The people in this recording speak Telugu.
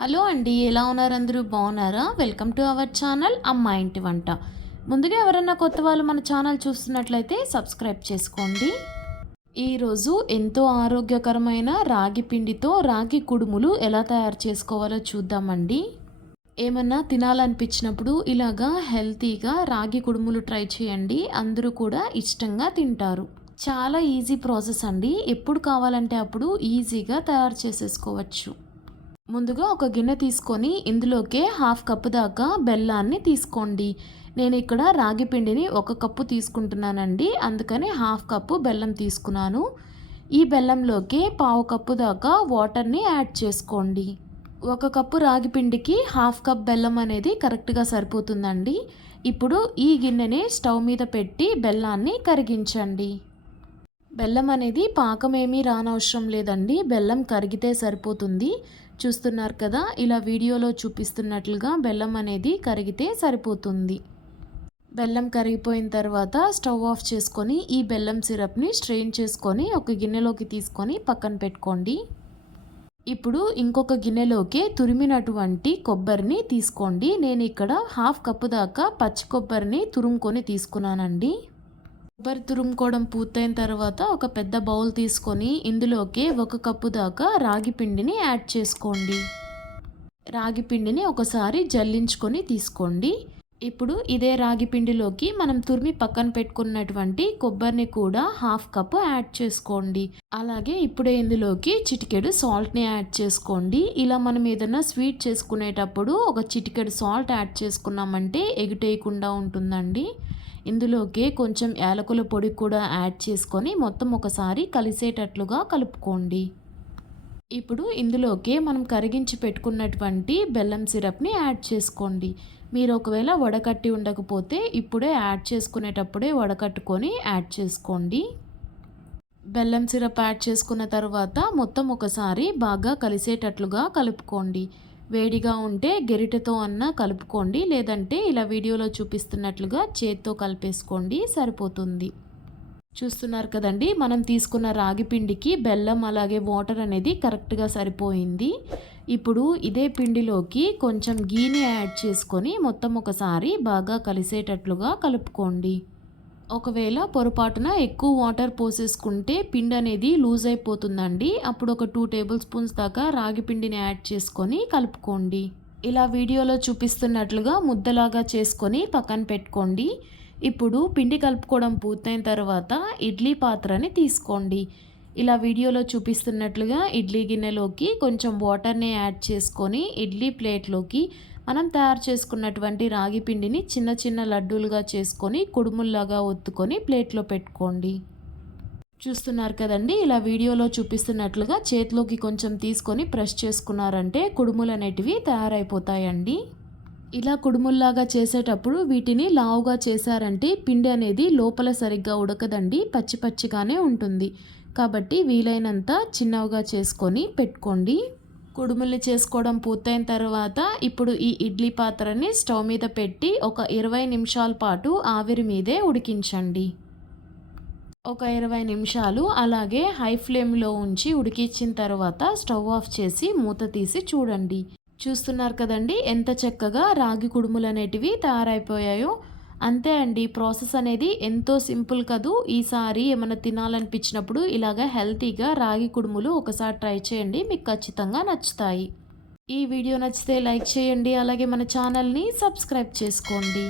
హలో అండి ఎలా ఉన్నారు అందరూ? బాగున్నారా? వెల్కమ్ టు అవర్ ఛానల్ అమ్మ ఇంటి వంట. ముందుగా ఎవరన్నా కొత్త వాళ్ళు మన ఛానల్ చూస్తున్నట్లయితే సబ్స్క్రైబ్ చేసుకోండి. ఈరోజు ఎంతో ఆరోగ్యకరమైన రాగి పిండితో రాగి కుడుములు ఎలా తయారు చేసుకోవాలో చూద్దామండి. ఏమన్నా తినాలనిపించినప్పుడు ఇలాగా హెల్తీగా రాగి కుడుములు ట్రై చేయండి. అందరూ కూడా ఇష్టంగా తింటారు. చాలా ఈజీ ప్రాసెస్ అండి. ఎప్పుడు కావాలంటే అప్పుడు ఈజీగా తయారు చేసేసుకోవచ్చు. ముందుగా ఒక గిన్నె తీసుకొని ఇందులోకే హాఫ్ కప్పు దాకా బెల్లాన్ని తీసుకోండి. నేను ఇక్కడ రాగి పిండిని ఒక కప్పు తీసుకుంటున్నానండి. అందుకని హాఫ్ కప్పు బెల్లం తీసుకున్నాను. ఈ బెల్లంలోకి పావు కప్పు దాకా వాటర్ని యాడ్ చేసుకోండి. ఒక కప్పు రాగి పిండికి హాఫ్ కప్ బెల్లం అనేది కరెక్ట్గా సరిపోతుందండి. ఇప్పుడు ఈ గిన్నెని స్టవ్ మీద పెట్టి బెల్లాన్ని కరిగించండి. బెల్లం అనేది పాకం ఏమీ రానవసరం లేదండి. బెల్లం కరిగితే సరిపోతుంది. చూస్తున్నారు కదా ఇలా వీడియోలో చూపిస్తున్నట్లుగా బెల్లం అనేది కరిగితే సరిపోతుంది. బెల్లం కరిగిపోయిన తర్వాత స్టవ్ ఆఫ్ చేసుకొని ఈ బెల్లం సిరప్ని స్ట్రెయిన్ చేసుకొని ఒక గిన్నెలోకి తీసుకొని పక్కన పెట్టుకోండి. ఇప్పుడు ఇంకొక గిన్నెలోకి తురిమినటువంటి కొబ్బరిని తీసుకోండి. నేను ఇక్కడ హాఫ్ కప్పు దాకా పచ్చి కొబ్బరిని తురుముకొని తీసుకున్నానండి. కొబ్బరి తురుముకోవడం పూర్తయిన తర్వాత ఒక పెద్ద బౌల్ తీసుకొని ఇందులోకి ఒక కప్పు దాకా రాగి పిండిని యాడ్ చేసుకోండి. రాగి పిండిని ఒకసారి జల్లించుకొని తీసుకోండి. ఇప్పుడు ఇదే రాగి పిండిలోకి మనం తురిమి పక్కన పెట్టుకున్నటువంటి కొబ్బరిని కూడా హాఫ్ కప్ యాడ్ చేసుకోండి. అలాగే ఇప్పుడే ఇందులోకి చిటికెడు సాల్ట్ని యాడ్ చేసుకోండి. ఇలా మనం ఏదైనా స్వీట్ చేసుకునేటప్పుడు ఒక చిటికెడు సాల్ట్ యాడ్ చేసుకున్నామంటే ఎగిటేయకుండా ఉంటుందండి. ఇందులోకి కొంచెం యాలకుల పొడి కూడా యాడ్ చేసుకొని మొత్తం ఒకసారి కలిసేటట్లుగా కలుపుకోండి. ఇప్పుడు ఇందులోకి మనం కరిగించి పెట్టుకున్నటువంటి బెల్లం సిరప్ని యాడ్ చేసుకోండి. మీరు ఒకవేళ వడకట్టి ఉండకపోతే ఇప్పుడే యాడ్ చేసుకునేటప్పుడే వడకట్టుకొని యాడ్ చేసుకోండి. బెల్లం సిరప్ యాడ్ చేసుకున్న తర్వాత మొత్తం ఒకసారి బాగా కలిసేటట్లుగా కలుపుకోండి. వేడిగా ఉంటే గెరిటతో అన్న కలుపుకోండి లేదంటే ఇలా వీడియోలో చూపిస్తున్నట్లుగా చేత్తో కలిపేసుకోండి సరిపోతుంది. చూస్తున్నారు కదండి మనం తీసుకున్న రాగి పిండికి బెల్లం అలాగే వాటర్ అనేది కరెక్ట్గా సరిపోయింది. ఇప్పుడు ఇదే పిండిలోకి కొంచెం గీని యాడ్ చేసుకొని మొత్తం ఒకసారి బాగా కలిసేటట్లుగా కలుపుకోండి. ఒకవేళ పొరపాటున ఎక్కువ వాటర్ పోసేసుకుంటే పిండి అనేది లూజ్ అయిపోతుందండి. అప్పుడు ఒక టూ టేబుల్ స్పూన్స్ దాకా రాగి పిండిని యాడ్ చేసుకొని కలుపుకోండి. ఇలా వీడియోలో చూపిస్తున్నట్లుగా ముద్దలాగా చేసుకొని పక్కన పెట్టుకోండి. ఇప్పుడు పిండి కలుపుకోవడం పూర్తయిన తర్వాత ఇడ్లీ పాత్రని తీసుకోండి. ఇలా వీడియోలో చూపిస్తున్నట్లుగా ఇడ్లీ గిన్నెలోకి కొంచెం వాటర్ని యాడ్ చేసుకొని ఇడ్లీ ప్లేట్లోకి మనం తయారు చేసుకున్నటువంటి రాగి పిండిని చిన్న చిన్న లడ్డూలుగా చేసుకొని కుడుముల్లాగా ఒత్తుకొని ప్లేట్లో పెట్టుకోండి. చూస్తున్నారు కదండి ఇలా వీడియోలో చూపిస్తున్నట్లుగా చేతిలోకి కొంచెం తీసుకొని ప్రెస్ చేసుకున్నారంటే కుడుములు అనేటివి తయారైపోతాయండి. ఇలా కుడుముల్లాగా చేసేటప్పుడు వీటిని లావుగా చేశారంటే పిండి అనేది లోపల సరిగ్గా ఉడకదండి పచ్చి పచ్చిగానే ఉంటుంది. కాబట్టి వీలైనంత చిన్నవిగా చేసుకొని పెట్టుకోండి. కుడుములు చేసుకోవడం పూర్తయిన తర్వాత ఇప్పుడు ఈ ఇడ్లీ పాత్రని స్టవ్ మీద పెట్టి ఒక ఇరవై నిమిషాల పాటు ఆవిరి మీదే ఉడికించండి. ఒక ఇరవై నిమిషాలు అలాగే హై ఫ్లేమ్లో ఉంచి ఉడికించిన తర్వాత స్టవ్ ఆఫ్ చేసి మూత తీసి చూడండి. చూస్తున్నారు కదండి ఎంత చక్కగా రాగి కుడుములు అనేటివి తయారైపోయాయో. అంతే అండి ప్రాసెస్ అనేది ఎంతో సింపుల్ కదూ. ఈసారి ఏమైనా తినాలనిపించినప్పుడు ఇలాగ హెల్తీగా రాగి కుడుములు ఒకసారి ట్రై చేయండి మీకు ఖచ్చితంగా నచ్చుతాయి. ఈ వీడియో నచ్చితే లైక్ చేయండి అలాగే మన ఛానల్ని సబ్స్క్రైబ్ చేసుకోండి.